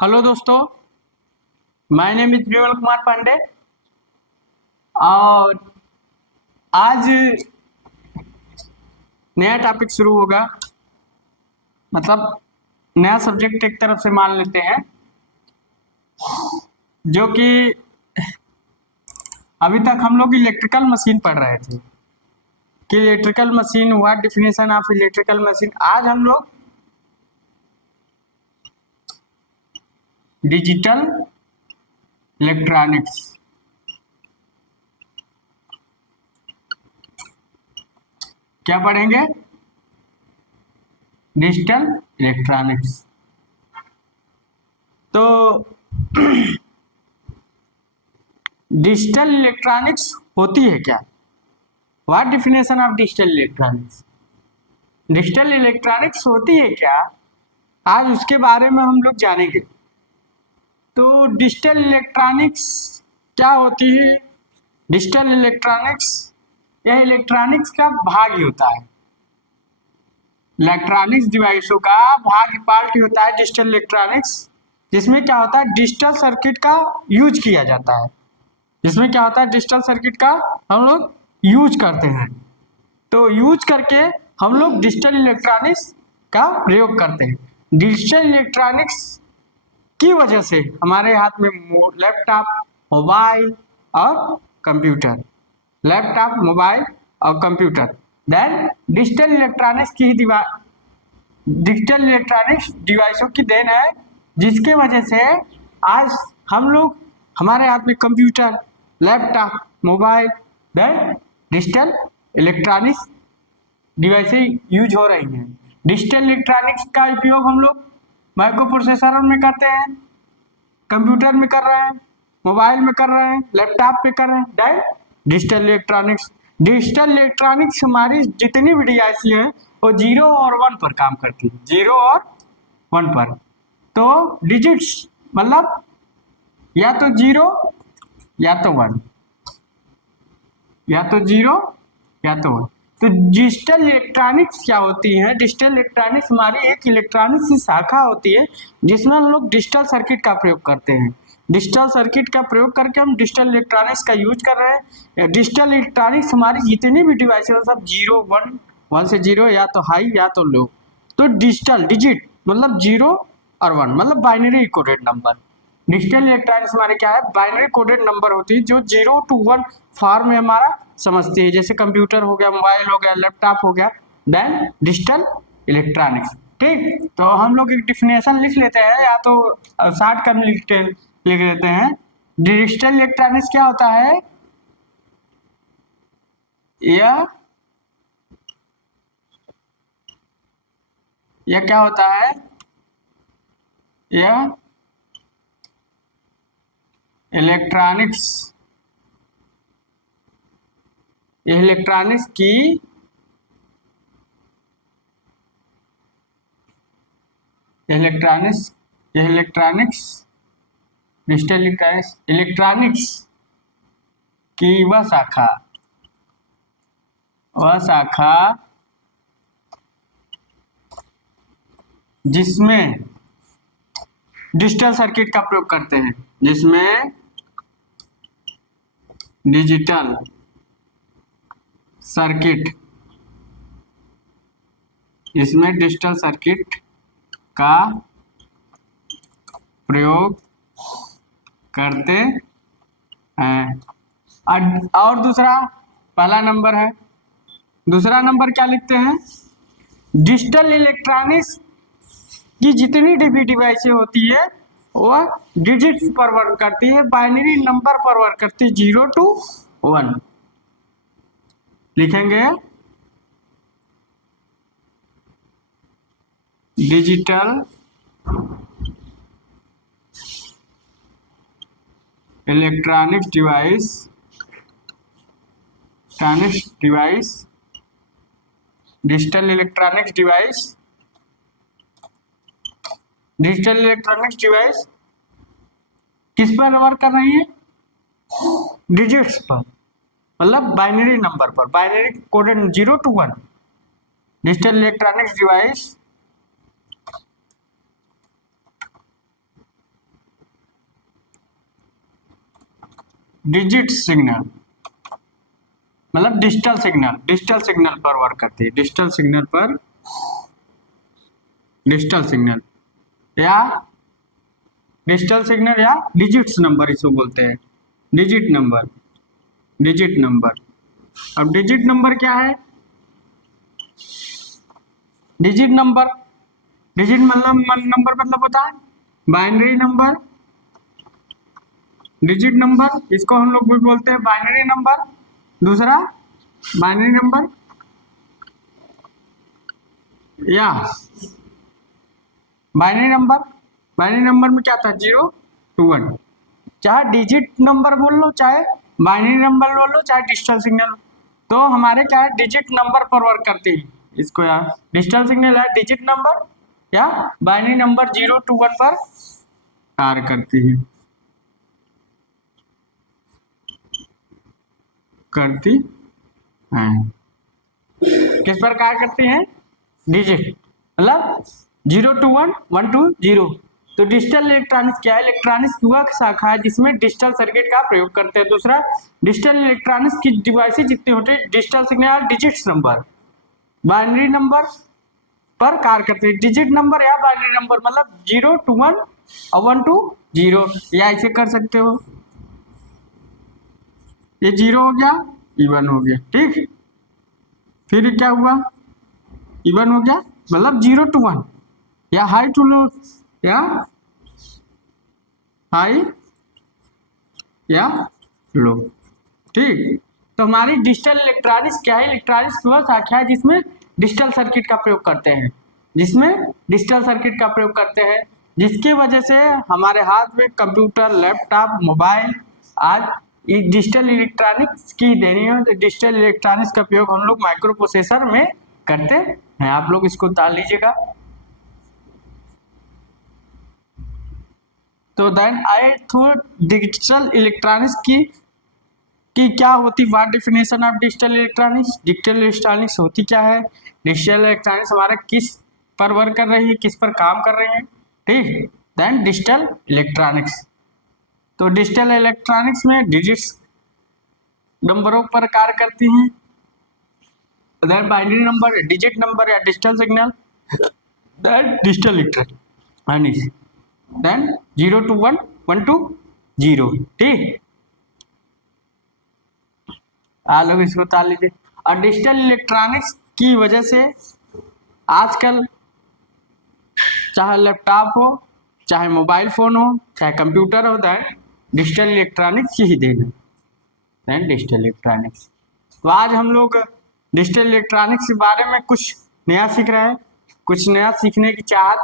Hello दोस्तों, my name is Vimal Kumar Pandey और आज नया टॉपिक शुरू होगा। मतलब नया सब्जेक्ट एक तरफ से मान लेते हैं, जो कि अभी तक हम लोग इलेक्ट्रिकल मशीन पढ़ रहे थे कि electrical machine, what definition of electrical machine. आज हम लोग डिजिटल इलेक्ट्रॉनिक्स क्या पढ़ेंगे? Digital electronics. तो डिजिटल इलेक्ट्रॉनिक्स होती है क्या? What definition of digital electronics? Digital electronics होती है क्या, आज उसके बारे में हम लोग जानेंगे। तो डिजिटल इलेक्ट्रॉनिक्स क्या होती है? डिजिटल इलेक्ट्रॉनिक्स यह इलेक्ट्रॉनिक्स का भाग ही होता है, इलेक्ट्रॉनिक्स डिवाइसों का भाग पार्ट ही होता है डिजिटल इलेक्ट्रॉनिक्स, जिसमें क्या होता है डिजिटल सर्किट का यूज किया जाता है। जिसमें क्या होता है डिजिटल सर्किट का हम लोग यूज करते हैं। तो यूज करके हम लोग डिजिटल इलेक्ट्रॉनिक्स का प्रयोग करते हैं। डिजिटल इलेक्ट्रॉनिक्स की वजह से हमारे हाथ में लैपटॉप, मोबाइल और कंप्यूटर, लैपटॉप, मोबाइल और कंप्यूटर, देन डिजिटल इलेक्ट्रॉनिक्स की डिजिटल इलेक्ट्रॉनिक्स डिवाइसों की देन है, जिसके वजह से आज हम लोग, हमारे हाथ में computer, laptop, mobile, then digital electronics डिवाइसें यूज हो रही हैं। डिजिटल इलेक्ट्रॉनिक्स का उपयोग हम लोग माइक्रो प्रोसेसर में करते हैं, कंप्यूटर में कर रहे हैं, मोबाइल में कर रहे हैं, लैपटॉप पे कर रहे हैं, then digital electronics. Digital electronics हमारी जितनी भी डिवाइस है वो 0 और 1 पर काम करती है, 0 और 1 पर। तो डिजिट्स मतलब या तो 0 या तो 1, या तो 0 या तो 1। तो डिजिटल इलेक्ट्रॉनिक्स क्या होती है? डिजिटल इलेक्ट्रॉनिक्स हमारी एक इलेक्ट्रॉनिक्स की शाखा होती है, जिसमें हम लोग डिजिटल सर्किट का प्रयोग करते हैं। डिजिटल सर्किट का प्रयोग करके हम डिजिटल इलेक्ट्रॉनिक्स का यूज कर रहे हैं। डिजिटल इलेक्ट्रॉनिक्स हमारी जितनी भी डिवाइस है सब 0 1, 1 से 0, या तो हाई या तो लो। तो डिजिटल डिजिट मतलब 0 और 1 मतलब binary coded number. Digital electronics हमारे क्या है? बाइनरी कोडेड नंबर होती है, जो 0 to 1 फॉर्म में हमारा समझती है। जैसे कंप्यूटर हो गया, मोबाइल हो गया, लैपटॉप हो गया, देन डिजिटल इलेक्ट्रॉनिक्स। ठीक, तो हम लोग एक डिफिनेशन लिख लेते हैं, या तो शॉर्ट कर लिख लेते हैं। डिजिटल इलेक्ट्रॉनिक्स क्या होता है? यह क्या होता है? यह इलेक्ट्रॉनिक्स की डिजिटल इलेक्ट्रॉनिक्स की वह शाखा जिसमें डिजिटल सर्किट का प्रयोग करते हैं, जिसमें डिजिटल सर्किट का प्रयोग करते हैं। और दूसरा, पहला नंबर है, दूसरा नंबर क्या लिखते हैं? डिजिटल इलेक्ट्रॉनिक्स की जितनी भी डिवाइसें होती है वह डिजिट्स पर वर्क करती है, बाइनरी नंबर पर वर्क करती है, 0 to 1 लिखेंगे। Digital electronics device digital electronics device किस पर वर्क कर रही है? डिजिट्स पर, मतलब बाइनरी नंबर पर, binary coded 0 to 1। Digital electronics device digit signal, मतलब डिजिटल सिग्नल पर वर्क करती है, डिजिटल सिग्नल या डिजिट्स नंबर इसको बोलते हैं, डिजिट नंबर। अब डिजिट नंबर क्या है? डिजिट नंबर मतलब होता है बाइनरी नंबर, डिजिट नंबर इसको हम लोग भी बोलते हैं बाइनरी नंबर। दूसरा बाइनरी नंबर या बाइनरी नंबर में क्या था? 0 to 1। चाहे डिजिट नंबर बोल लो, चाहे बाइनरी नंबर बोल लो, चाहे डिजिटल सिग्नल, तो हमारे क्या है डिजिट नंबर पर वर्क करती है। इसको यार डिजिटल सिग्नल है डिजिट नंबर या बाइनरी नंबर 0 to 1 पर कार्य करती है, किस पर कार्य करती हैं? डिजिट, मतलब 0 to 1, 1 to 0। तो डिजिटल इलेक्ट्रॉनिक्स क्या है? इलेक्ट्रॉनिक्स वह शाखा है जिसमें डिजिटल सर्किट का प्रयोग करते हैं। दूसरा डिजिटल इलेक्ट्रॉनिक्स की डिवाइसेस जितनी होती है digital signal digits number binary number पर कार्य करते हैं। डिजिट नंबर या बाइनरी नंबर मतलब 0 to 1 और 1 to 0, या ऐसे कर सकते हो, ये 0 हो गया, ये 1 हो गया, ठीक। फिर क्या हुआ? इवन हो गया, मतलब 0 to 1 या हाई टू लो या हाई या लो, ठीक। तो हमारी डिजिटल इलेक्ट्रॉनिक्स क्या है? इलेक्ट्रॉनिक्स वह शाखा है जिसमें डिजिटल सर्किट का प्रयोग करते हैं, जिसकी वजह से हमारे हाथ में कंप्यूटर, लैपटॉप, मोबाइल आज डिजिटल इलेक्ट्रॉनिक्स की देनी है। तो डिजिटल इलेक्ट्रॉनिक्स का प्रयोग हम लोग माइक्रो प्रोसेसर में करते हैं। आप लोग इसको ताल लीजिएगा। तो then I through digital electronics की क्या होती, what definition of digital electronics? Digital electronics होती क्या है? डिजिटल इलेक्ट्रॉनिक्स हमारा किस पर वर्क कर रही है, किस पर काम कर रही है, ठीक। देन डिजिटल इलेक्ट्रॉनिक्स, तो डिजिटल इलेक्ट्रॉनिक्स में डिजिट्स नंबरों पर कार्य करती हैं। Then binary number, digit number या digital signal, then digital electronics, then 0 to 1, 1 to 0, ठीक। आप लोग इसको ताल लीजिए। और डिजिटल इलेक्ट्रॉनिक्स की वजह से आजकल चाहे लैपटॉप हो, चाहे मोबाइल फोन हो, चाहे कंप्यूटर हो, दैन डिजिटल इलेक्ट्रॉनिक्स ही देना, दैन डिजिटल इलेक्ट्रॉनिक्स। तो आज हम लोग डिजिटल इलेक्ट्रॉनिक्स के बारे में कुछ नया सीख रहे हैं, कुछ नया सीखने की चाहत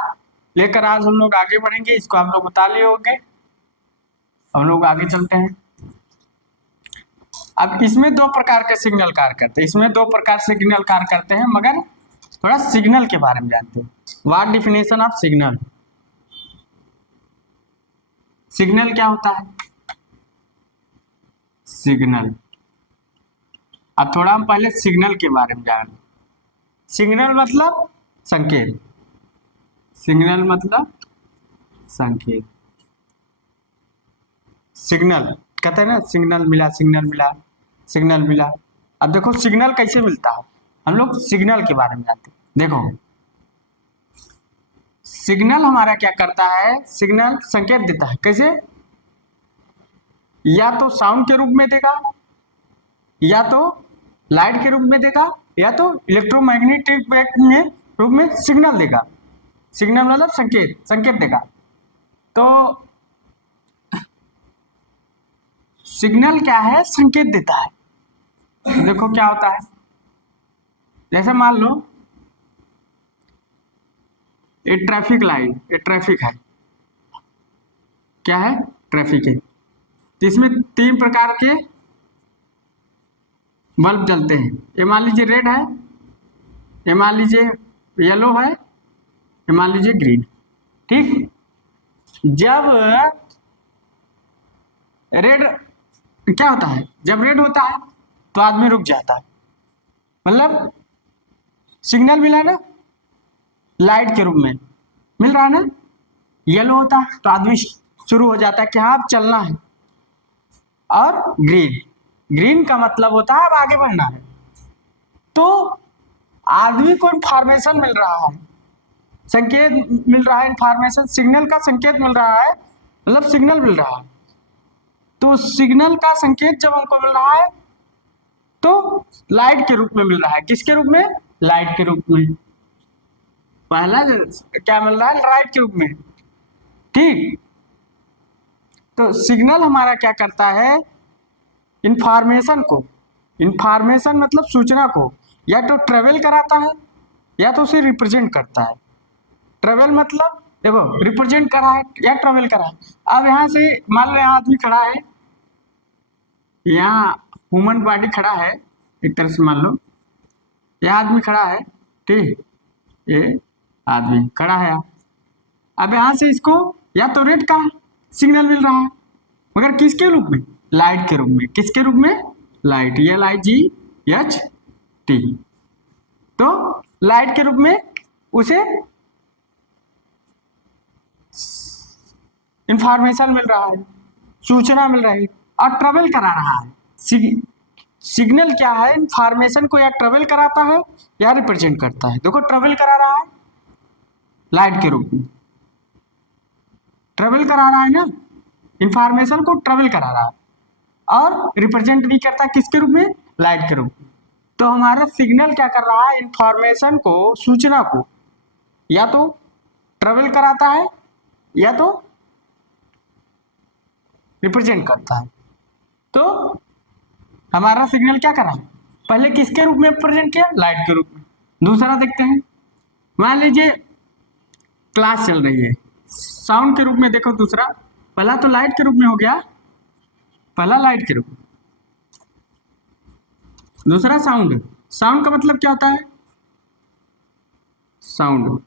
लेकर आज हम लोग आगे बढ़ेंगे। इसको आप लोग बता लिए होंगे, हम लोग आगे चलते हैं। अब इसमें 2 प्रकार के सिग्नल कार्य करते हैं, मगर थोड़ा सिग्नल के बारे में जानते हैं। What definition of signal? Signal क्या होता है? सिग्नल, अब थोड़ा हम पहले सिग्नल के बारे में जान। सिग्नल मतलब संकेत, सिग्नल कहते हैं ना, सिग्नल मिला। अब देखो सिग्नल कैसे मिलता है, हम लोग सिग्नल के बारे में जानते हैं। देखो सिग्नल हमारा क्या करता है? सिग्नल संकेत देता है, कैसे? या तो साउंड के रूप में देगा, या तो लाइट के रूप में देगा, या तो इलेक्ट्रोमैग्नेटिक वेव में रूप में सिग्नल देगा। सिग्नल मतलब संकेत देगा। तो सिग्नल क्या है? संकेत देता है। देखो क्या होता है, जैसे मान लो ये ट्रैफिक लाइट, ये ट्रैफिक है, क्या है? ट्रैफिक है। तो इसमें 3 प्रकार के बल्ब जलते हैं। ये मान लीजिए रेड है, ये मान लीजिए येलो है, ये मान लीजिए ग्रीन, ठीक। जब रेड क्या होता है? जब रेड होता है तो आदमी रुक जाता है, मतलब सिग्नल मिला ना, लाइट के रूप में मिल रहा है ना। येलो होता है तो आदमी शुरू हो जाता है कि हाँ अब चलना है, और ग्रीन। ग्रीन का मतलब होता है अब आगे बढ़ना है। तो आदमी को इंफॉर्मेशन मिल रहा है, संकेत मिल रहा है, इंफॉर्मेशन सिग्नल का संकेत मिल रहा है, मतलब सिग्नल मिल रहा है। तो सिग्नल का संकेत जब हमको मिल रहा है तो लाइट के रूप में मिल रहा है। किसके रूप में? लाइट के रूप में। पहला क्या मिल रहा है? लाइट के रूप में। ठीक, तो सिग्नल हमारा क्या करता है? इंफॉर्मेशन को, इंफॉर्मेशन मतलब सूचना को या तो ट्रेवल कराता है या तो उसे रिप्रेजेंट करता है। ट्रेवल मतलब देखो रिप्रेजेंट करा है या ट्रेवल करा है। अब यहाँ से मान लो यहाँ आदमी खड़ा है, यहाँ ह्यूमन बॉडी खड़ा है, एक तरह से मान लो यह आदमी खड़ा है, ठीक, ये आदमी खड़ा है। अब यहाँ से इसको या तो रेड का सिग्नल मिल रहा है, मगर किसके रूप में? लाइट के रूप में। किसके रूप में? Light, LIGHT। तो लाइट के रूप में उसे इंफॉर्मेशन मिल रहा है, सूचना मिल रही है और ट्रेवल करा रहा है। सिग्नल क्या है? इंफॉर्मेशन को या ट्रेवल कराता है या रिप्रेजेंट करता है। देखो ट्रेवल करा रहा है लाइट के रूप में, ट्रेवल करा रहा है ना, इंफॉर्मेशन को ट्रेवल करा रहा है और रिप्रेजेंट भी करता है किसके रूप में? लाइट के रूप में। तो हमारा सिग्नल क्या कर रहा है? इंफॉर्मेशन को, सूचना को या तो ट्रेवल कराता है या तो रिप्रेजेंट करता है। तो हमारा सिग्नल क्या कर रहा है? पहले किसके रूप में प्रेजेंट किया? लाइट के रूप में। दूसरा देखते हैं, मान लीजिए क्लास चल रही है, साउंड के रूप में देखो। दूसरा, पहला तो लाइट के रूप में हो गया, पहला लाइट के रूप में, दूसरा साउंड। साउंड का मतलब क्या होता है? साउंड,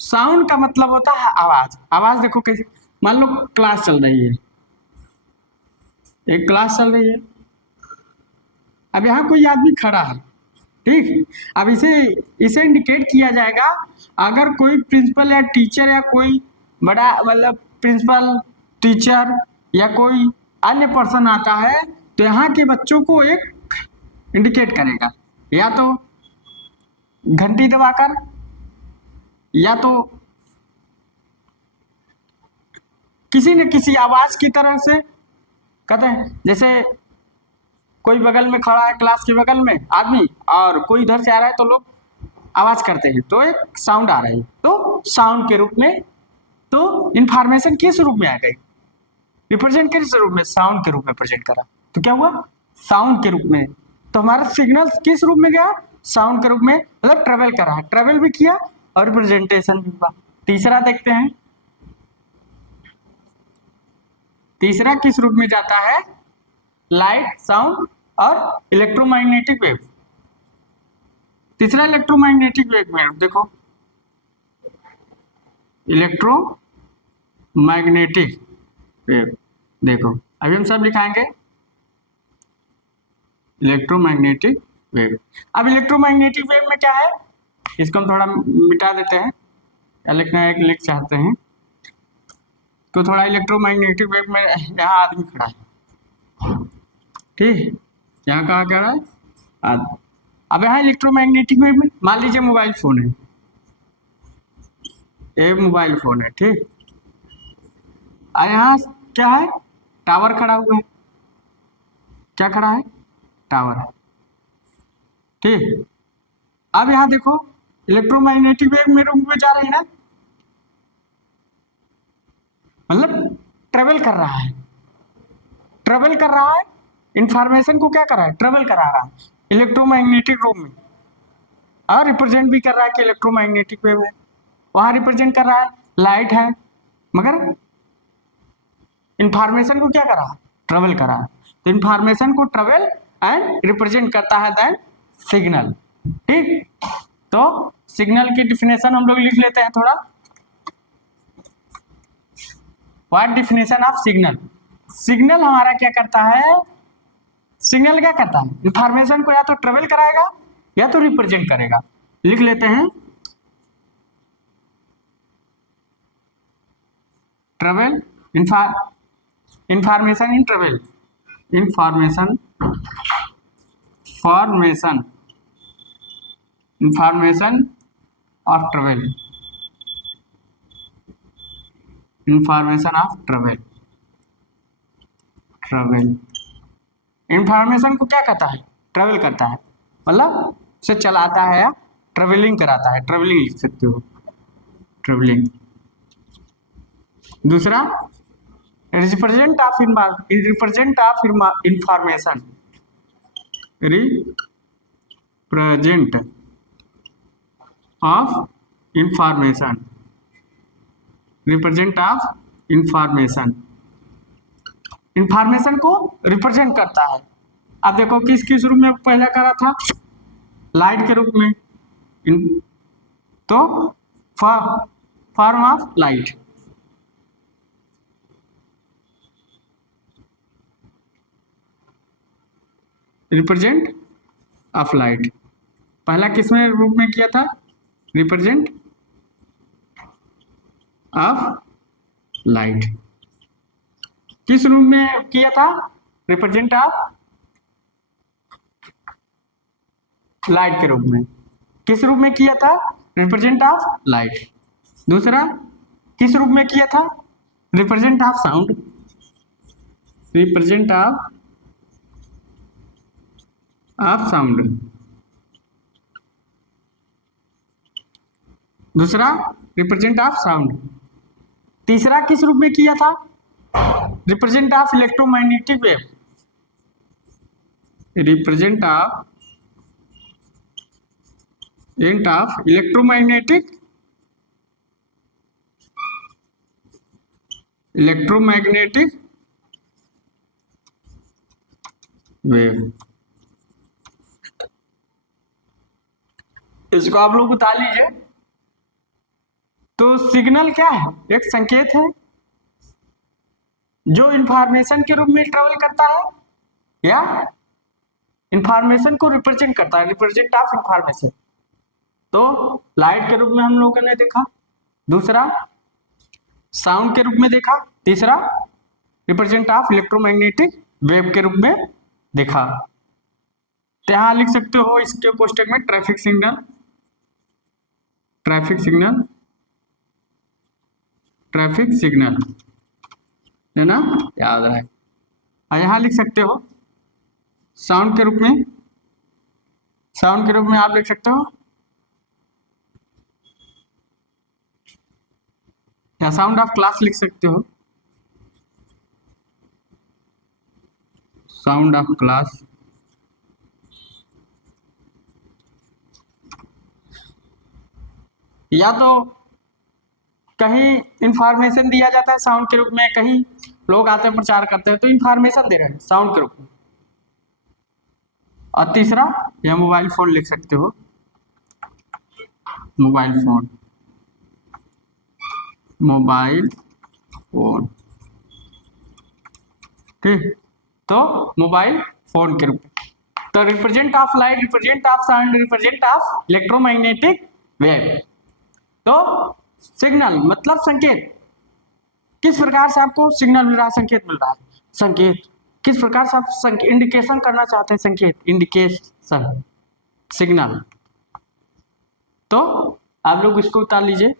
साउंड का मतलब होता है आवाज। आवाज देखो कैसे, मान लो क्लास चल रही है, एक क्लास चल रही है, अब यहाँ कोई आदमी खड़ा है, ठीक। अब इसे इसे इंडिकेट किया जाएगा अगर कोई प्रिंसिपल या टीचर या कोई बड़ा मतलब प्रिंसिपल, टीचर या कोई अन्य पर्सन आता है तो यहाँ के बच्चों को एक इंडिकेट करेगा, या तो घंटी दबाकर या तो किसी न किसी आवाज की तरह से। कहते हैं जैसे कोई बगल में खड़ा है, क्लास के बगल में आदमी, और कोई इधर से आ रहा है तो लोग आवाज करते हैं तो एक साउंड आ रही है, तो साउंड के रूप में। तो इंफॉर्मेशन किस रूप में आ गई? रिप्रेजेंट किस रूप में? साउंड के रूप में प्रेजेंट करा, तो क्या हुआ? साउंड के रूप में। तो हमारा सिग्नल किस रूप में गया? साउंड के रूप में, मतलब ट्रेवल करा है, ट्रेवल भी किया और रिप्रेजेंटेशन भी हुआ। तीसरा देखते हैं, तीसरा किस रूप में जाता है? लाइट, साउंड और इलेक्ट्रोमैग्नेटिक वेव। तीसरा इलेक्ट्रोमैग्नेटिक वेव में देखो, इलेक्ट्रोमैग्नेटिक वेव देखो, अभी हम सब लिखाएंगे इलेक्ट्रोमैग्नेटिक वेव। अब इलेक्ट्रोमैग्नेटिक वेव में क्या है, इसको हम थोड़ा मिटा देते हैं, क्या लिखना है, लिख चाहते हैं तो थोड़ा इलेक्ट्रोमैग्नेटिक वेव में यहाँ आदमी खड़ा है, ठीक, यहाँ कहाँ खड़ा है? आदमी। अब यहाँ इलेक्ट्रोमैग्नेटिक वेव में मान लीजिए मोबाइल फोन है, ये मोबाइल फोन है, ठीक। और यहाँ क्या है? टावर खड़ा हुआ है। क्या खड़ा है? टावर, ठीक। अब यहाँ देखो इलेक्ट्रोमैग्नेटिक वेव मेरे रूम में जा रही है ना, मतलब ट्रेवल कर रहा है, ट्रेवल कर रहा है, इंफॉर्मेशन को क्या कर रहा है? ट्रेवल करा रहा है इलेक्ट्रोमैग्नेटिक रूम में, और रिप्रेजेंट भी कर रहा है कि इलेक्ट्रोमैग्नेटिक वेव है। वहां रिप्रेजेंट कर रहा है लाइट है, मगर इंफॉर्मेशन को क्या कर रहा है? ट्रेवल कर रहा है। तो इंफॉर्मेशन को ट्रेवल एंड रिप्रेजेंट करता है देन सिग्नल, ठीक। तो सिग्नल की डिफिनेशन हम लोग लिख लेते हैं थोड़ा। What definition of signal? Signal हमारा क्या करता है? सिग्नल क्या करता है? इंफॉर्मेशन को या तो ट्रेवल कराएगा या तो रिप्रेजेंट करेगा। लिख लेते हैं travel, information in travel, information formation information of travel, information of travel, travel information को क्या कहता है, ट्रेवल करता है, मतलब उसे चलाता है या ट्रेवलिंग कराता है, ट्रेवलिंग लिख सकते हो, ट्रेवलिंग। दूसरा represent of information, represent of information, represent of information, information को रिप्रेजेंट करता है। अब देखो किस किस रूप में पहले करा था, लाइट के रूप में, तो form of light, represent of light, पहला किसमें रूप में किया था, रिप्रेजेंट ऑफ लाइट, किस रूप में किया था, रिप्रेजेंट ऑफ लाइट के रूप में, किस रूप में किया था, रिप्रेजेंट ऑफ लाइट। दूसरा किस रूप में किया था, represent of sound, represent of sound. दूसरा रिप्रेजेंट ऑफ साउंड। तीसरा किस रूप में किया था, represent of electromagnetic wave, represent of electromagnetic wave. इसको आप लोग बता लीजिए। तो सिग्नल क्या है, एक संकेत है जो इंफॉर्मेशन के रूप में ट्रेवल करता है या इंफॉर्मेशन को रिप्रेजेंट करता है, रिप्रेजेंट ऑफ इंफॉर्मेशन। तो लाइट के रूप में हम लोगों ने देखा, दूसरा साउंड के रूप में देखा, तीसरा रिप्रेजेंट ऑफ इलेक्ट्रोमैग्नेटिक वेव के रूप में देखा। तो यहां लिख सकते हो इसके कोष्टक में traffic signal, traffic signal, traffic signal है ना, याद रहे। और यहां लिख सकते हो साउंड के रूप में, साउंड के रूप में आप लिख सकते हो या साउंड ऑफ क्लास लिख सकते हो, साउंड ऑफ क्लास। या तो कहीं इंफॉर्मेशन दिया जाता है साउंड के रूप में, कहीं लोग आते हैं प्रचार करते हैं तो इंफॉर्मेशन दे रहे हैं साउंड के रूप में। और तीसरा या मोबाइल फोन लिख सकते हो, मोबाइल फोन, मोबाइल फोन, ठीक। तो मोबाइल फोन के रूप में। तो represent of light, represent of sound, represent of electromagnetic wave. तो सिग्नल मतलब संकेत, किस प्रकार से आपको सिग्नल मिल रहा है, संकेत मिल रहा है, संकेत किस प्रकार से आप इंडिकेशन करना चाहते हैं, संकेत, इंडिकेशन, सिग्नल। तो आप लोग इसको उतार लीजिए।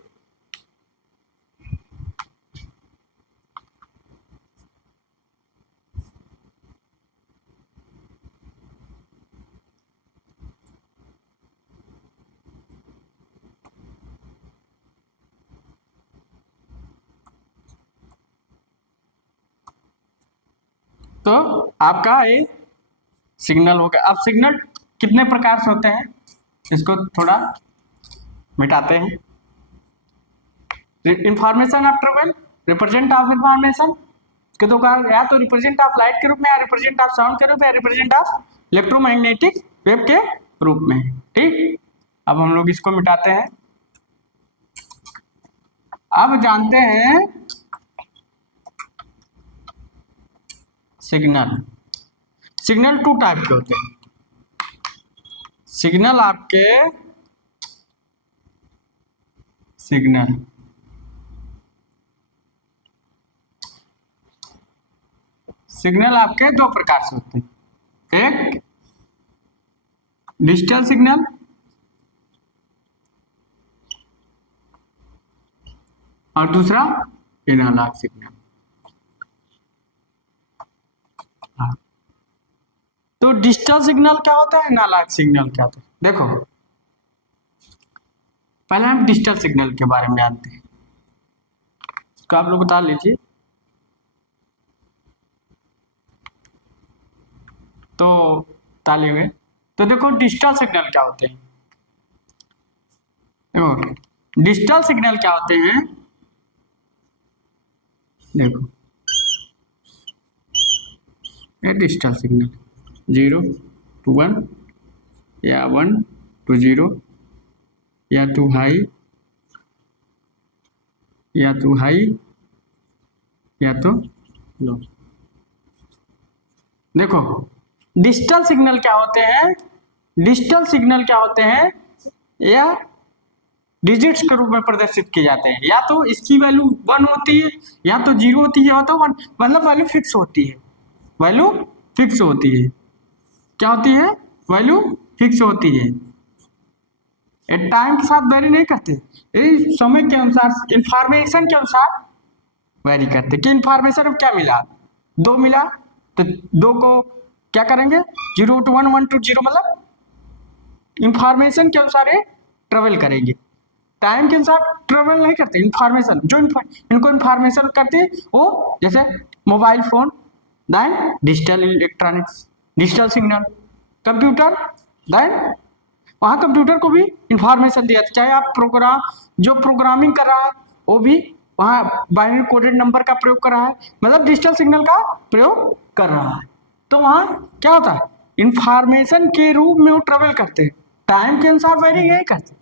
तो आपका ये सिग्नल हो गया। अब सिग्नल कितने प्रकार से होते हैं, इसको थोड़ा मिटाते हैं। Information of travel, represent of information के दो कारण, या तो रिप्रेजेंट ऑफ लाइट के रूप में, या रिप्रेजेंट ऑफ साउंड के रूप में, या रिप्रेजेंट ऑफ इलेक्ट्रोमैग्नेटिक वेव के रूप में, ठीक। अब हम लोग इसको मिटाते हैं। अब जानते हैं सिग्नल। सिग्नल टू टाइप के होते हैं। सिग्नल आपके सिग्नल सिग्नल आपके दो प्रकार से होते हैं, एक डिजिटल सिग्नल और दूसरा एनालॉग सिग्नल। हाँ। तो डिजिटल सिग्नल क्या होता है, एनालॉग सिग्नल क्या होता है? देखो पहले हम डिजिटल सिग्नल के बारे में जानते हैं, तो आप लोग बता लीजिए। तो ताली में तो देखो डिजिटल सिग्नल क्या होते हैं। देखो डिजिटल सिग्नल क्या होते हैं, देखो ये डिजिटल सिग्नल 0 to 1 या 1 to 0 या तो हाई या तो हाई या तो लो। देखो डिजिटल सिग्नल क्या होते हैं, डिजिटल सिग्नल क्या होते हैं, या डिजिट्स के रूप में प्रदर्शित किए जाते हैं। या तो इसकी वैल्यू 1 होती है या तो 0 होती है या तो 1, मतलब वैल्यू फिक्स होती है, वैल्यू फिक्स होती है। क्या होती है, वैल्यू फिक्स होती है। टाइम के साथ वेरी नहीं करते, समय के अनुसार, इंफॉर्मेशन के अनुसार वेरी करते। कि इंफॉर्मेशन अब क्या मिला, 2 मिला तो 2 को क्या करेंगे, 0 to 1 1 to 0, मतलब इंफॉर्मेशन के अनुसार ये ट्रेवल करेंगे, टाइम के अनुसार ट्रेवल नहीं करते। इंफॉर्मेशन जो इनको इंफॉर्मेशन करते हैं वो, जैसे mobile phone, then digital electronics, digital signal, computer, then वहाँ कंप्यूटर को भी इंफॉर्मेशन दिया, चाहे आप जो प्रोग्रामिंग कर रहा है वो भी वहाँ बाइनरी कोडेड नंबर का प्रयोग कर रहा है, मतलब डिजिटल सिग्नल का प्रयोग कर रहा है। तो वहाँ क्या होता है, इंफॉर्मेशन के रूप में वो ट्रेवल करते हैं, टाइम के अनुसार वेरी नहीं करते।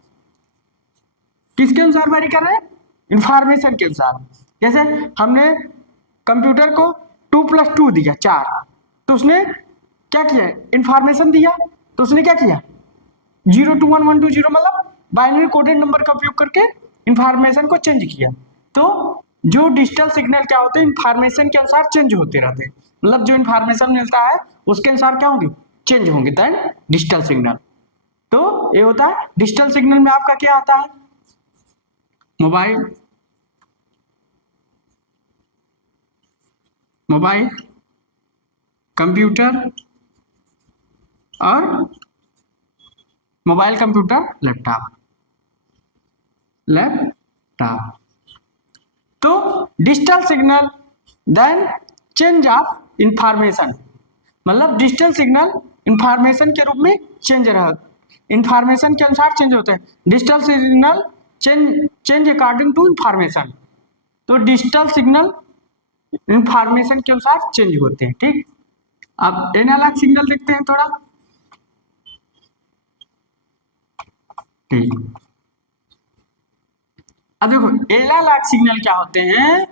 किसके अनुसार वेरी कर रहे हैं, इंफॉर्मेशन के अनुसार। जैसे हमने कंप्यूटर को 2 + 2 दिया 4, तो उसने क्या किया, इंफॉर्मेशन दिया, तो उसने क्या किया 0 to 1 1 to 0, मतलब बाइनरी कोडेड नंबर का उपयोग करके इंफॉर्मेशन को चेंज किया। तो जो डिजिटल सिग्नल क्या होते हैं, इंफॉर्मेशन के अनुसार चेंज होते रहते हैं, मतलब जो इंफॉर्मेशन मिलता है उसके अनुसार क्या होंगे, चेंज होंगे, दैन डिजिटल सिग्नल। तो ये होता है डिजिटल सिग्नल में आपका क्या आता है, मोबाइल, कंप्यूटर और मोबाइल, कंप्यूटर, लैपटॉप। तो digital signal then change of information, मतलब डिजिटल सिग्नल इंफॉर्मेशन के रूप में चेंज रहा, इंफॉर्मेशन के अनुसार चेंज होते हैं। Digital signal change according to information. तो डिजिटल सिग्नल इंफॉर्मेशन के अनुसार चेंज होते हैं, ठीक। अब एनालॉग सिग्नल देखते हैं थोड़ा, ठीक। अब देखो एनालॉग सिग्नल क्या होते हैं,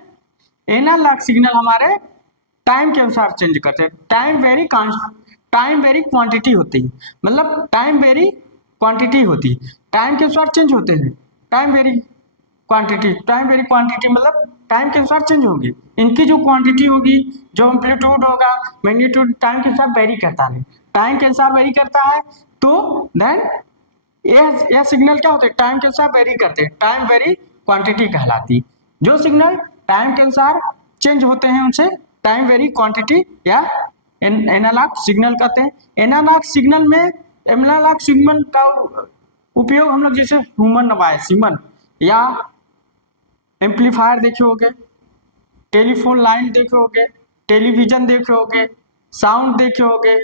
एनालॉग सिग्नल हमारे टाइम के अनुसार चेंज करते हैं। टाइम वेरी क्वांटिटी होती है, मतलब टाइम वेरी क्वांटिटी होती है, टाइम के अनुसार चेंज होते हैं। टाइम वेरी क्वांटिटी मतलब टाइम के अनुसार चेंज होगी, इनकी जो क्वांटिटी होगी, जो एम्पलीट्यूड होगा, मैग्नीट्यूड टाइम के अनुसार वेरी करता है, टाइम के अनुसार वेरी करता है। तो देन यह सिग्नल क्या होते हैं, टाइम के अनुसार वेरी करते हैं, टाइम वेरी क्वांटिटी कहलाती। जो सिग्नल टाइम के अनुसार चेंज होते हैं उनसे टाइम वेरी क्वांटिटी या एनालॉग सिग्नल कहते हैं। एनालॉग सिग्नल का उपयोग हम लोग जैसे ह्यूमन वॉइस, या एम्पलीफायर देखे होगे, टेलीफोन लाइन देखे होगे, टेलीविजन देखे होगे, साउंड देखे होगे,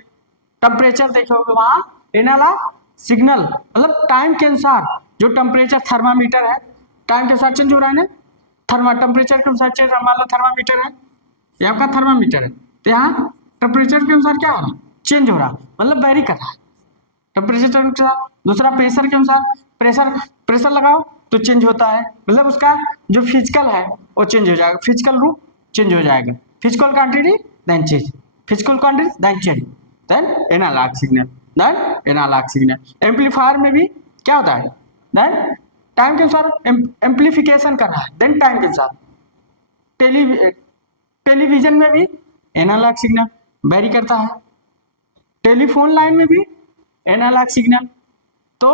टेम्परेचर देखे होगे, वहाँ एनालॉग सिग्नल मतलब टाइम के अनुसार जो टेम्परेचर, थर्मामीटर है, टाइम के साथ चेंज हो रहा है ना, टेम्परेचर के अनुसार चेंज, मान लो थर्मामीटर है, ये आपका थर्मामीटर है, तो यहाँ टेम्परेचर के अनुसार क्या हो रहा है, चेंज हो रहा है, मतलब वेरी कर रहा है टेम्परेचर के अनुसार। दूसरा प्रेशर के अनुसार, प्रेशर लगाओ तो चेंज होता है, मतलब उसका जो फिजिकल है वो चेंज हो जाएगा, फिजिकल रूप चेंज हो जाएगा, physical quantity then change, physical quantity then change, then analog signal. Amplifier में भी क्या होता है, देन टाइम के अनुसार एम्पलीफिकेशन कर रहा है, देन टाइम के अनुसार। टेलीविजन में भी एनालॉग सिग्नल वेरी करता है। टेलीफोन लाइन में भी एनालॉग सिग्नल। तो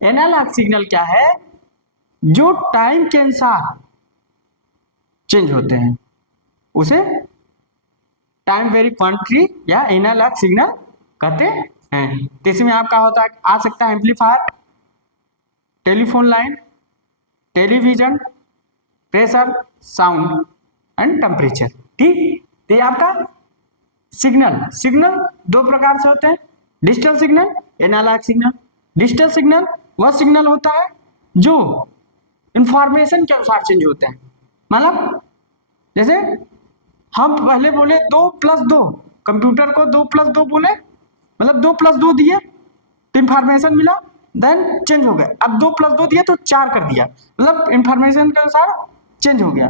एनालॉग सिग्नल क्या है, जो टाइम के अनुसार चेंज होते हैं, उसे टाइम वेरी क्वांटिटी या एनालॉग सिग्नल कहते हैं। तो इसमें आपका होता है, आ सकता है amplifier, telephone line, television, pressure, sound and temperature. ठीक, तो ये आपका सिग्नल दो प्रकार से होते हैं, digital signal, analog signal. Digital signal वह सिग्नल होता है जो इंफॉर्मेशन के अनुसार चेंज होते हैं। मतलब जैसे हम पहले बोले 2+2, कंप्यूटर को 2+2 बोले, मतलब 2+2 दिए तो इंफॉर्मेशन मिला, देन चेंज हो गया। अब 2+2 दिया तो 4 कर दिया, मतलब इंफॉर्मेशन के अनुसार चेंज हो गया।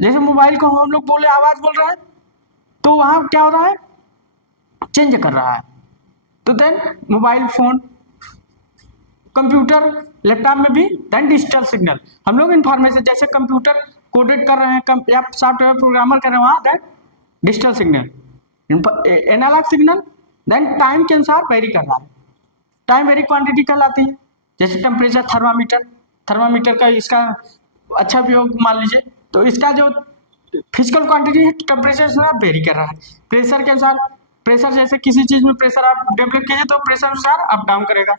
जैसे मोबाइल को हम लोग बोले आवाज बोल रहा है, तो वहां क्या हो रहा है, चेंज कर रहा है। तो then mobile phone, computer, laptop में भी देन डिजिटल सिग्नल। हम लोग इंफॉर्मेशन जैसे कंप्यूटर कोडेड कर रहे हैं या सॉफ्टवेयर प्रोग्रामर कर रहे हैं, वहां then digital signal. Analog signal then time के अनुसार वेरी कर रहा है, टाइम वेरी क्वांटिटी कहलाती है। जैसे टेम्परेचर, थर्मामीटर का इसका अच्छा उपयोग मान लीजिए, तो इसका जो फिजिकल क्वांटिटी है टेम्परेचर से वेरी कर रहा है। प्रेशर के अनुसार, प्रेशर जैसे किसी चीज में प्रेशर आप डेवलप कीजिए तो प्रेशर अनुसार अप डाउन करेगा,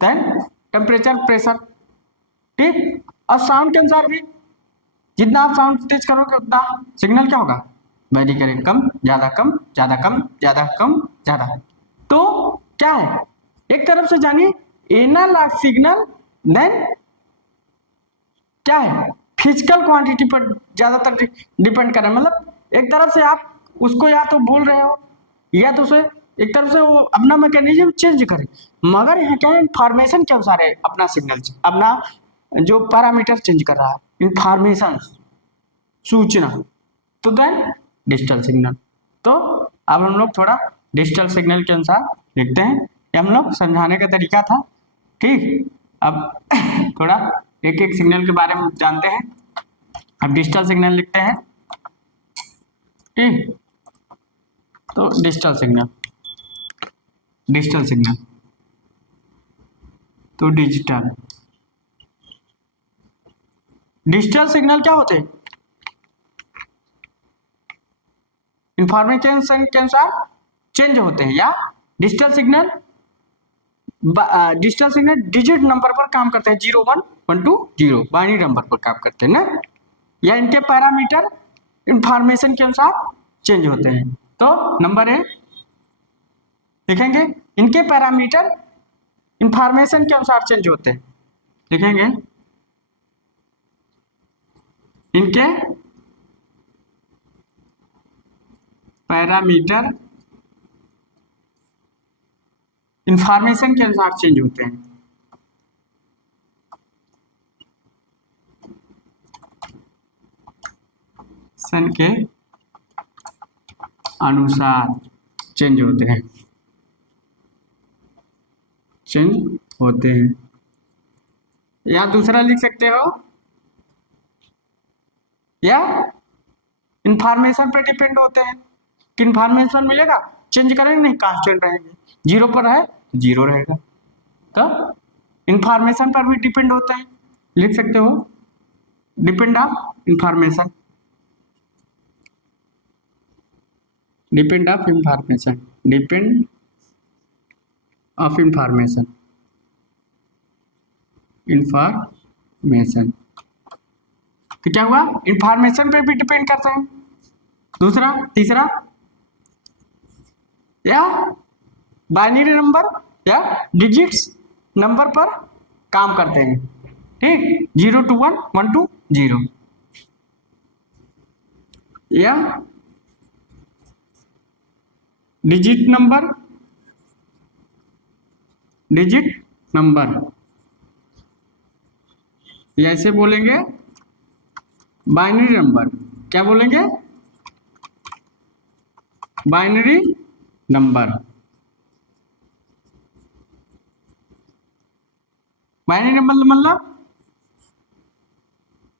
देन टेम्परेचर, प्रेशर। ठीक, और साउंड के अनुसार भी, जितना आप साउंड तेज करोगे उतना सिग्नल क्या होगा, वेरी करेगा, कम ज्यादा, कम ज्यादा, कम ज्यादा, कम ज्यादा। तो क्या है, एक तरफ से जानिए एनालॉग सिग्नल देन क्या है, फिजिकल क्वांटिटी पर ज्यादातर डिपेंड कर रहा है। मतलब एक तरफ से आप उसको या तो बोल रहे हो या तो उसे एक तरफ से वो अपना मैकेनिज्म चेंज करे, मगर यहाँ क्या है, इंफॉर्मेशन के अनुसार है अपना सिग्नल, अपना जो पैरामीटर चेंज कर रहा है, इंफॉर्मेशन, सूचना। तो देन डिजिटल सिग्नल। तो अब हम लोग थोड़ा डिजिटल सिग्नल के अनुसार लिखते हैं, ये हम लोग समझाने का तरीका था। ठीक, अब थोड़ा एक एक सिग्नल के बारे में जानते हैं। अब डिजिटल सिग्नल लिखते हैं। ठीक, तो डिजिटल सिग्नल तो डिजिटल सिग्नल क्या होते हैं, इंफॉर्मेशन के अनुसार चेंज होते हैं। या डिजिटल सिग्नल डिजिट नंबर पर काम करते हैं, 0 1 1 2 0 बाइनरी नंबर पर काम करते हैं ना, या इनके पैरामीटर इंफॉर्मेशन के अनुसार चेंज होते हैं। तो नंबर ए लिखेंगे, इनके पैरामीटर इंफॉर्मेशन के अनुसार चेंज होते हैं। लिखेंगे इनके पैरामीटर इंफॉर्मेशन के अनुसार चेंज होते हैं। सन के अनुसार चेंज होते हैं, या दूसरा लिख सकते हो, या इंफॉर्मेशन पर डिपेंड होते हैं कि इंफॉर्मेशन मिलेगा चेंज करेंगे, नहीं कांस्टेंट रहेंगे, 0 पर है 0 रहेगा। तो इंफॉर्मेशन पर भी डिपेंड होते हैं, लिख सकते हो depend of information, depend of information तो क्या हुआ, इंफॉर्मेशन पे भी डिपेंड करते हैं। दूसरा, तीसरा, या बाइनरी नंबर या डिजिट्स नंबर पर काम करते हैं। ठीक, 0 to 1 1 to 0, या डिजिट नंबर या ऐसे बोलेंगे बाइनरी नंबर, क्या बोलेंगे, बाइनरी नंबर। बाइनरी नंबर मतलब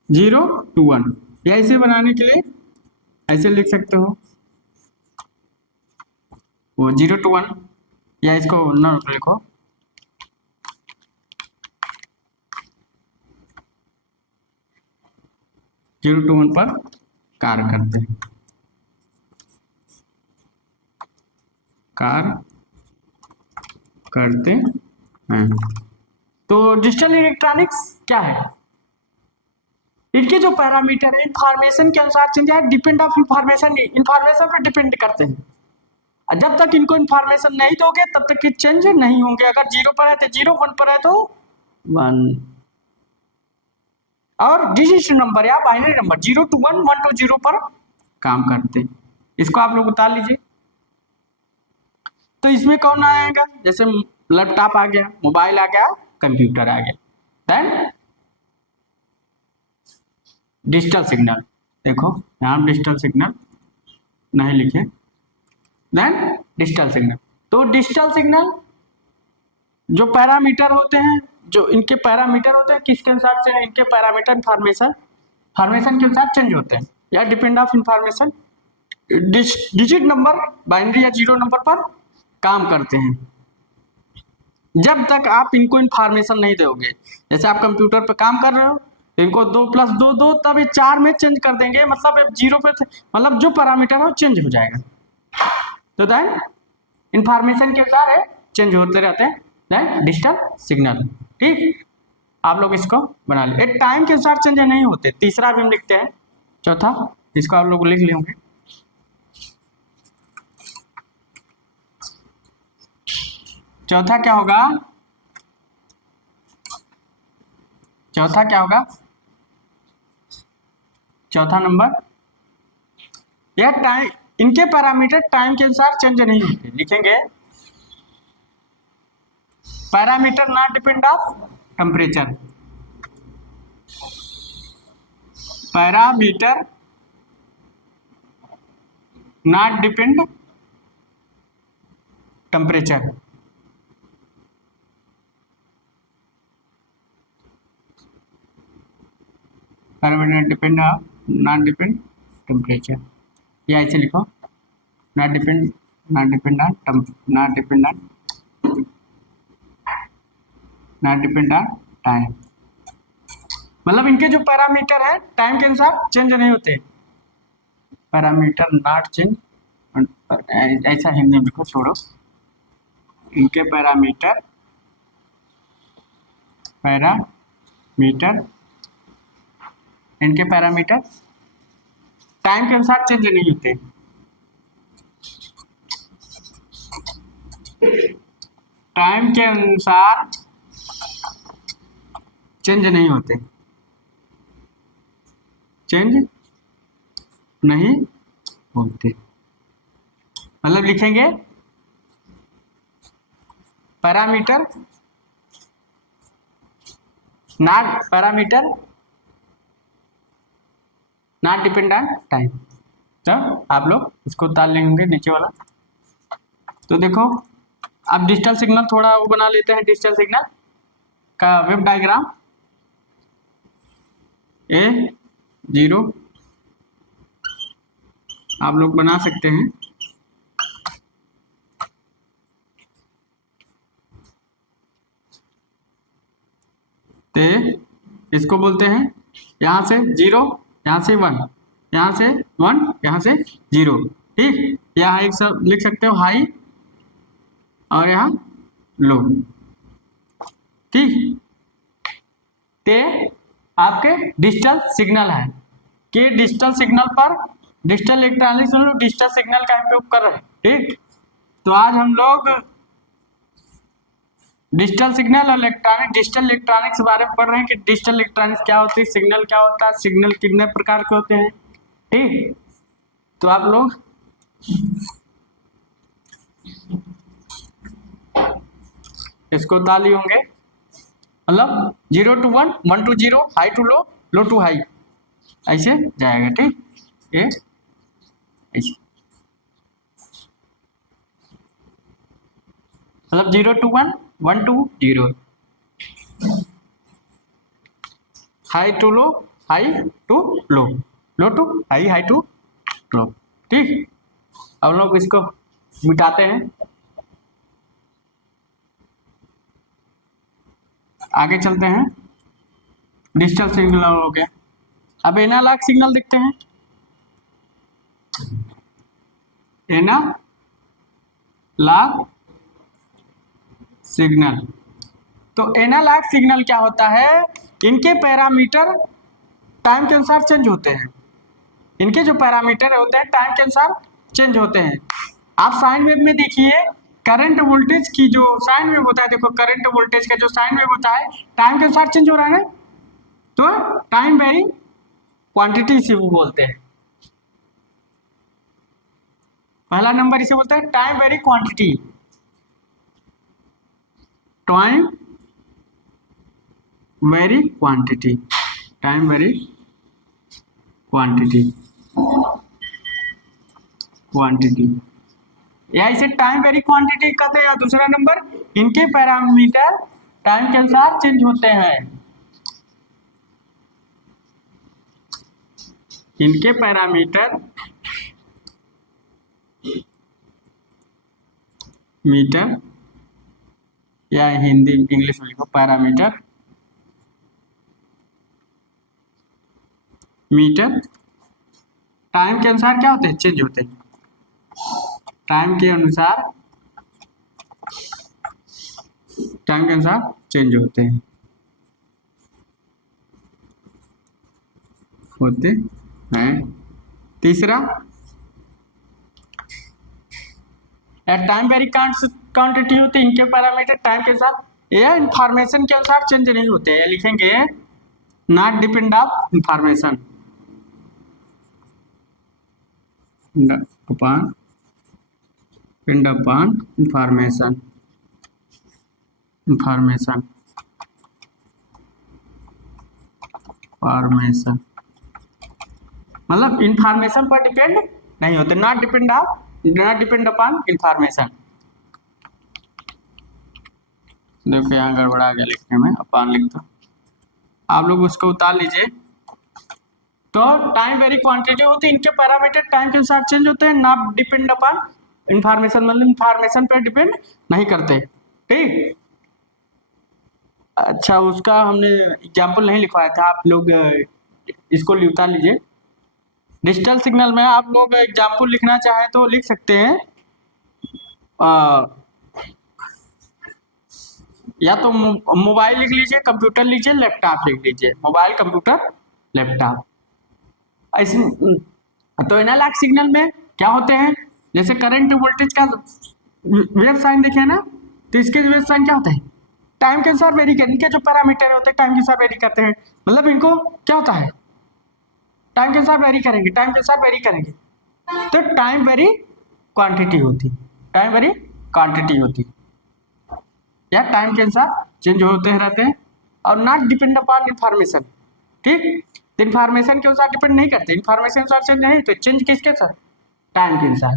0 to 1, या इसे बनाने के लिए ऐसे लिख सकते हो, वो 0 to 1, या इसको न लिखो, जीरो टू वन पर कार्य करते हैं, कार्य करते हैं। तो डिजिटल इलेक्ट्रॉनिक्स क्या है? इनके जो पैरामीटर है इंफॉर्मेशन के अनुसार चेंज है, डिपेंड ऑफ इंफॉर्मेशन, इंफॉर्मेशन पर डिपेंड करते हैं। जब तक इनको इंफॉर्मेशन नहीं दोगे तब तक ये चेंज नहीं होंगे। अगर 0 पर है तो 0, 1 पर है तो 1। और डिजिट नंबर या बाइनरी नंबर 0 to 1, 1 to 0 पर काम करते हैं। इसको आप लोग उतार लीजिए। तो इसमें कौन आएगा? जैसे लैपटॉप आ गया, मोबाइल आ गया, कंप्यूटर आ गया। देन डिजिटल सिग्नल, देखो यहाँ डिजिटल सिग्नल नहीं लिखे, देन डिजिटल सिग्नल। तो डिजिटल सिग्नल जो पैरामीटर होते हैं, जो इनके पैरामीटर होते हैं, किसके अनुसार से इनके पैरामीटर इंफॉर्मेशन के अनुसार चेंज होते हैं, या depend of information, digit number binary या 0 नंबर पर काम करते हैं। जब तक आप इनको इंफॉर्मेशन नहीं दोगे, जैसे आप कंप्यूटर पर काम कर रहे हो, इनको 2 + 2 2, तब ये 4 में चेंज कर देंगे, मतलब 0 पे, मतलब जो पैरामीटर है वो चेंज हो जाएगा। तो देन इंफॉर्मेशन के अनुसार है चेंज होते रहते हैं, देन डिजिटल सिग्नल। ठीक, आप लोग इसको बना ले। एक टाइम के अनुसार चेंज नहीं होते। तीसरा भी हम लिखते हैं, चौथा इसको आप लोग लिख लेंगे। चौथा क्या होगा? चौथा क्या होगा? चौथा नंबर, यह टाइम, इनके पैरामीटर टाइम के अनुसार चेंज नहीं होते। लिखेंगे parameter not depend of temperature, parameter not depend temperature. Parameter depend of not depend temperature, या ऐसे लिखो नॉट डिपेंड ऑन टाइम। मतलब इनके जो पैरामीटर है टाइम के अनुसार चेंज नहीं होते। पैरामीटर नॉट चेंज, ऐसा हिंदी में लिखो, छोड़ो। इनके पैरामीटर टाइम के अनुसार चेंज नहीं होते। टाइम के अनुसार चेंज नहीं होते, मतलब लिखेंगे parameter not depend on time. तो आप लोग इसको उतार लेंगे नीचे वाला। तो देखो अब डिजिटल सिग्नल थोड़ा वो बना लेते हैं। डिजिटल सिग्नल का वेव डायग्राम, A0 आप लोग बना सकते हैं। तो इसको बोलते हैं यहाँ से 0, यहाँ से 1, यहाँ से 1, यहाँ से 0। ठीक, यहाँ एक सब लिख सकते हो हाई और यहाँ लो। ठीक, ते आपके डिजिटल सिग्नल है कि डिजिटल सिग्नल पर डिजिटल इलेक्ट्रॉनिक्स में डिजिटल सिग्नल का उपयोग कर रहे हैं। ठीक, तो आज हम लोग डिजिटल सिग्नल और डिजिटल इलेक्ट्रॉनिक्स के बारे में पढ़ रहे हैं कि डिजिटल इलेक्ट्रॉनिक्स क्या होती है, सिग्नल क्या होता है, सिग्नल कितने प्रकार के होते हैं। ठीक, तो आप लोग इसको डाली होंगे, मतलब 0 to 1, 1 to 0, high to low, low to high, ऐसे जाएगा। ठीक, ये ऐसे, मतलब 0 to 1, 1 to 0, high to low, high to low, low to high, high to drop. ठीक, अब लोग इसको मिटाते हैं, आगे चलते हैं। डिजिटल सिग्नल हो गया, अब एनालॉग सिग्नल देखते हैं। एनालॉग सिग्नल, तो एनालॉग सिग्नल क्या होता है, इनके पैरामीटर टाइम के अनुसार चेंज होते हैं। इनके जो पैरामीटर होते हैं टाइम के अनुसार चेंज होते हैं। आप साइन वेव में देखिए, करंट वोल्टेज की जो साइन वेव होता है, देखो करंट वोल्टेज का जो साइन वेव होता है टाइम के अनुसार चेंज हो रहा है ना, तो टाइम वेरी क्वांटिटी से वो बोलते हैं। पहला नंबर इसे बोलते हैं time very quantity, time very quantity, time very quantity, quantity, या इसे टाइम वेरी क्वांटिटी कहते हैं। दूसरा नंबर, इनके पैरामीटर टाइम के अनुसार चेंज होते हैं। इनके पैरामीटर मीटर, या हिंदी इंग्लिश में लिखो पैरामीटर, मीटर टाइम के अनुसार क्या होते हैं, चेंज होते हैं। टाइम के अनुसार, टाइम के अनुसार चेंज होते हैं, होते हैं। तीसरा, टाइम वेरी क्वांटिटी होती है, इनके पैरामीटर टाइम के साथ या इंफॉर्मेशन के अनुसार चेंज नहीं होते हैं। लिखेंगे not depend of information, upon depend upon information, information, information मतलब इंफॉर्मेशन पर डिपेंड नहीं होते, not depend of, not depend upon information. देखो यहाँ गड़बड़ा गया लिखने में, अपॉन लिख दो, आप लोग उसको उतार लीजिए। तो टाइम वेरी क्वांटिटी होती है, इनके पैरामीटर टाइम के अनुसार चेंज होते हैं, नॉट डिपेंड अपॉन इंफॉर्मेशन, मतलब इंफॉर्मेशन पर डिपेंड नहीं करते। ठीक, अच्छा उसका हमने एग्जाम्पल नहीं लिखवाया था, आप लोग इसको उतार लीजिए। डिजिटल सिग्नल में आप लोग एग्जाम्पल लिखना चाहें तो लिख सकते हैं, या तो मोबाइल लिख लीजिए, कंप्यूटर लीजिए, लैपटॉप लिख लीजिए, मोबाइल, कंप्यूटर, लैपटॉप। तो एनालॉग सिग्नल में क्या होते हैं, जैसे करंट वोल्टेज का वेव साइन देखे ना, तो इसके वेव साइन क्या होता है, टाइम के अनुसार वेरी करते, इनके जो पैरामीटर होते हैं टाइम के अनुसार वेरी करते हैं, मतलब इनको क्या होता है, टाइम के अनुसार वेरी करेंगे, टाइम के अनुसार वेरी करेंगे, तो टाइम वेरी क्वांटिटी होती, टाइम वेरी क्वांटिटी होती, या टाइम के अनुसार चेंज होते रहते हैं, और नॉट डिपेंड अपॉन इंफॉर्मेशन। ठीक, तो इंफॉर्मेशन के अनुसार डिपेंड नहीं करते, इंफॉर्मेशन अनुसार चेंज नहीं, तो चेंज किसके साथ, टाइम के अनुसार,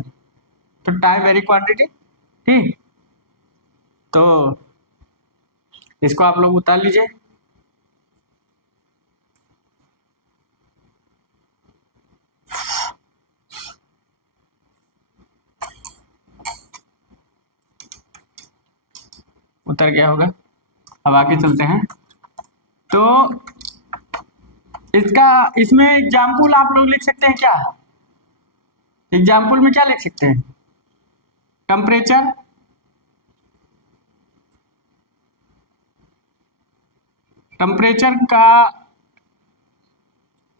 तो टाइम वेरी क्वांटिटी। ठीक, तो इसको आप लोग उतार लीजिए। उतर गया होगा, अब आगे चलते हैं। तो इसका, इसमें एग्जाम्पल आप लोग लिख सकते हैं क्या, एग्जाम्पल में क्या लिख सकते हैं, टेम्परेचर, टेम्परेचर का,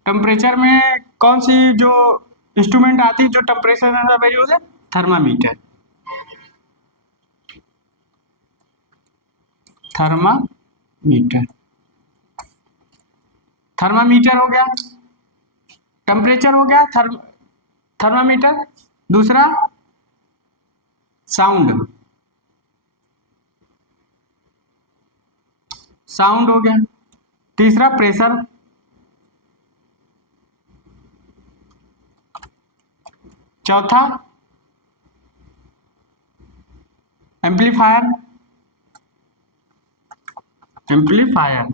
टेम्परेचर में कौन सी जो इंस्ट्रूमेंट आती है जो टेम्परेचर वेरी होता है, थर्मामीटर, थर्मामीटर, थर्मामीटर हो गया, टेम्परेचर हो गया, थर्मामीटर। दूसरा साउंड, साउंड हो गया। तीसरा प्रेशर, चौथा एम्पलीफायर, एम्पलीफायर,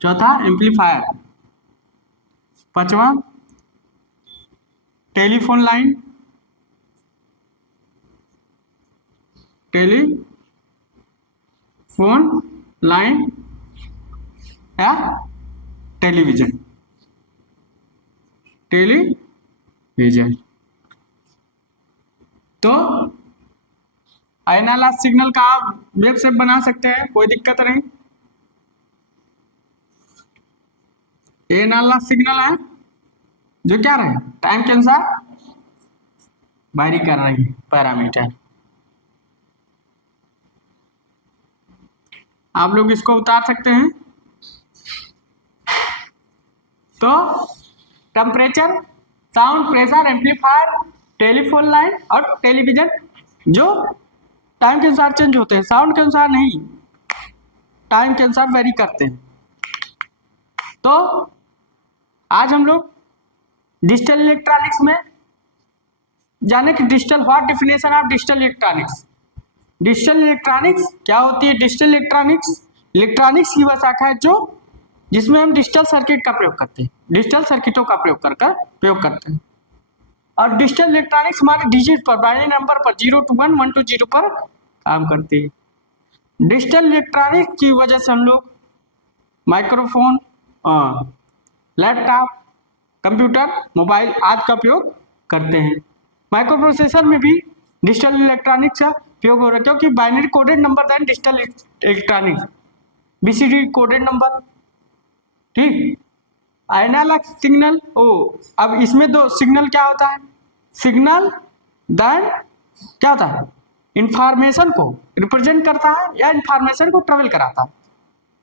चौथा एम्पलीफायर। पांचवा टेलीफोन लाइन, टेलीफोन लाइन या टेलीविजन, टेलीविजन। तो एनालॉग सिग्नल का आप वेव शेप बना सकते हैं, कोई दिक्कत नहीं। एनालॉग सिग्नल है जो क्या रहे टाइम के अनुसार वारी कर रही है पैरामीटर। आप लोग इसको उतार सकते हैं। तो temperature, sound, pressure, amplifier, telephone line और टेलीविजन जो टाइम के अनुसार चेंज होते हैं, साउंड के अनुसार नहीं, टाइम के अनुसार वेरी करते हैं। तो आज हम लोग डिजिटल इलेक्ट्रॉनिक्स में जाने कि digital, what definition of digital electronics. Digital electronics क्या होती है? डिजिटल इलेक्ट्रॉनिक्स इलेक्ट्रॉनिक्स की वह शाखा है जो जिसमें हम डिजिटल सर्किट का प्रयोग करते हैं, डिजिटल सर्किटों का प्रयोग करते हैं। और डिजिटल इलेक्ट्रॉनिक्स हमारे डिजिट पर, बाइनरी नंबर पर 0 to 1, 1 to 0 पर काम करती है। डिजिटल इलेक्ट्रॉनिक्स की वजह से हम लोग माइक्रोफोन, लैपटॉप, कंप्यूटर, मोबाइल आदि का उपयोग करते हैं। माइक्रो प्रोसेसर में भी डिजिटल इलेक्ट्रॉनिक्स का उपयोग हो रहा है, क्योंकि binary coded number than digital electronics, BCD coded number, ठीक। एनालॉग सिग्नल, अब इसमें दो सिग्नल क्या होता है? सिग्नल दैन क्या होता है? इंफॉर्मेशन को रिप्रेजेंट करता है या इंफॉर्मेशन को ट्रेवल कराता है।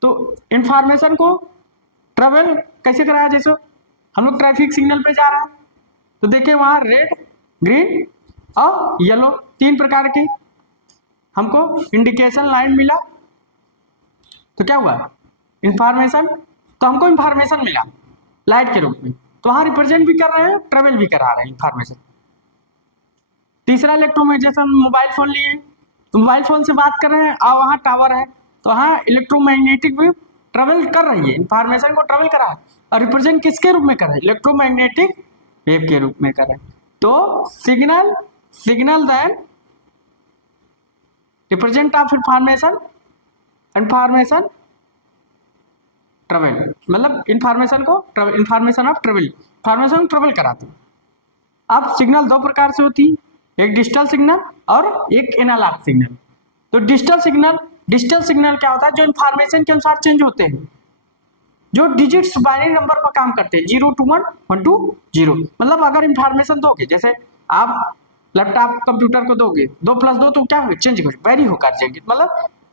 तो इंफॉर्मेशन को ट्रेवल कैसे कराया? जैसे हम लोग ट्रैफिक सिग्नल पे जा रहे हैं तो देखिए वहाँ रेड, ग्रीन और येलो 3 प्रकार की हमको इंडिकेशन लाइन मिला। तो क्या हुआ? इंफॉर्मेशन, तो हमको इंफॉर्मेशन मिला लाइट के रूप में, तो वहाँ रिप्रेजेंट भी कर रहे हैं, ट्रेवल भी करा रहे हैं इंफॉर्मेशन। तीसरा इलेक्ट्रोमैग्नेटिक, मोबाइल फोन लिए तो मोबाइल फोन से बात कर रहे हैं और वहाँ टावर है, तो वहाँ इलेक्ट्रोमैग्नेटिक वेव ट्रेवल कर रही है, इंफॉर्मेशन को ट्रेवल करा है और रिप्रेजेंट किसके रूप में कर रहे हैं? इलेक्ट्रोमैग्नेटिक वेव के रूप में कर रहे हैं। तो signal than represent of information travel, मतलब इंफॉर्मेशन ऑफ ट्रेवल कराते हैं। अब सिग्नल 2 प्रकार से होती है, एक डिजिटल सिग्नल और एक एनालॉग सिग्नल। तो डिजिटल सिग्नल क्या होता है? जो इंफॉर्मेशन के अनुसार चेंज होते हैं, जो डिजिट्स बाइनरी नंबर पर काम करते हैं, 0 to 1, 1 to 0। मतलब अगर इंफॉर्मेशन दोगे, जैसे आप लैपटॉप कंप्यूटर को दोगे 2 + 2 तो क्या होगा? चेंज हो, वेरी होकर जाएंगे, मतलब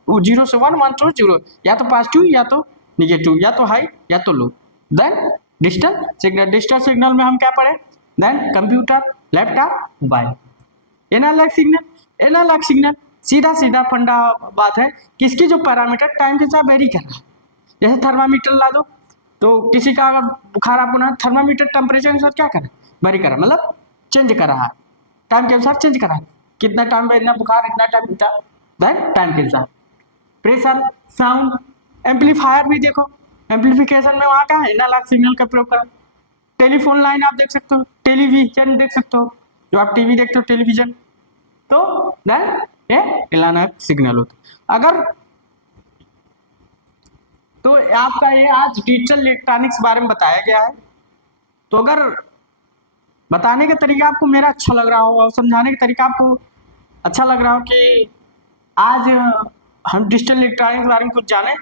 0 से 1, 1 to 0, या तो पॉजिटिव या तो निगेटिव, या तो हाई या तो लो। देन डिजिटल सिग्नल में हम क्या पढ़े? Then computer, laptop, mobile. Analog signal सीधा फंडा बात है कि इसकी जो पैरामीटर टाइम के साथ वेरी कर रहा है। जैसे थर्मामीटर ला दो, तो किसी का अगर बुखार आपको ना, थर्मामीटर टेम्परेचर के साथ क्या कर रहा है? वेरी कर रहा है, मतलब चेंज कर रहा है, टाइम के अनुसार चेंज कर रहा है, कितना टाइम में इतना बुखार, इतना टाइम, इतना, देन टाइम के अनुसार। प्रेशर, साउंड, एम्पलीफायर भी देखो, एम्पलीफिकेशन में वहाँ का एनालॉग सिग्नल का प्रयोग करा। टेलीफोन लाइन आप देख सकते हो, टेलीविजन देख सकते हो, जो आप टीवी देखते हो, टेलीविजन, तो देन ये एनालॉग सिग्नल होता। अगर तो आपका ये आज डिजिटल इलेक्ट्रॉनिक्स बारे में बताया गया है, तो अगर बताने का तरीका आपको मेरा अच्छा लग रहा हो और समझाने का तरीका आपको अच्छा लग रहा हो कि आज हम डिजिटल इलेक्ट्रॉनिक्स के बारे में कुछ जाने,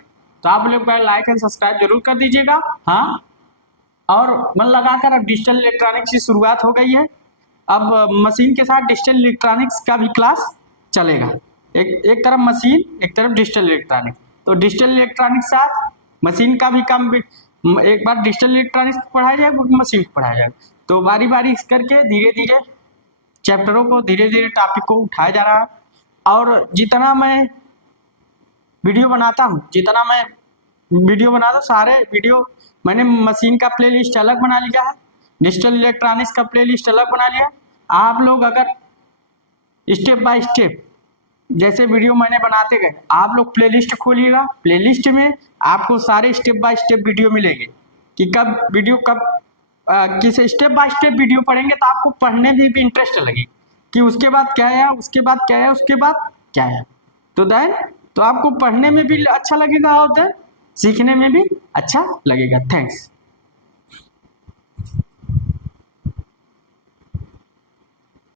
तो आप लोग पहले लाइक एंड सब्सक्राइब जरूर कर दीजिएगा। हाँ, और मन लगाकर अब डिजिटल इलेक्ट्रॉनिक्स की शुरुआत हो गई है। अब मशीन के साथ डिजिटल इलेक्ट्रॉनिक्स का भी क्लास चलेगा, एक तरफ मशीन, एक तरफ डिजिटल इलेक्ट्रॉनिक्स। तो डिजिटल इलेक्ट्रॉनिक्स के साथ मशीन का भी काम, एक बार डिजिटल इलेक्ट्रॉनिक्स पढ़ाया जाएगा, मशीन को पढ़ाया जाएगा। तो बारी बारी करके धीरे धीरे चैप्टरों को, धीरे धीरे टॉपिक को उठाया जा रहा है। और जितना मैं वीडियो बनाता हूँ, सारे वीडियो मैंने मशीन का प्लेलिस्ट अलग बना लिया है, डिजिटल इलेक्ट्रॉनिक्स का प्लेलिस्ट अलग बना लिया। आप लोग अगर स्टेप बाय स्टेप जैसे वीडियो मैंने बनाते गए, आप लोग प्लेलिस्ट खोलिएगा, प्लेलिस्ट में आपको सारे स्टेप बाय स्टेप वीडियो मिलेंगे कि कब वीडियो कब किस स्टेप बाय स्टेप वीडियो पढ़ेंगे तो आपको पढ़ने में भी इंटरेस्ट लगेगी कि उसके बाद क्या है, उसके बाद क्या है, उसके बाद क्या है। तो देन तो आपको पढ़ने में भी अच्छा लगेगा और देन सीखने में भी अच्छा लगेगा। थैंक्स।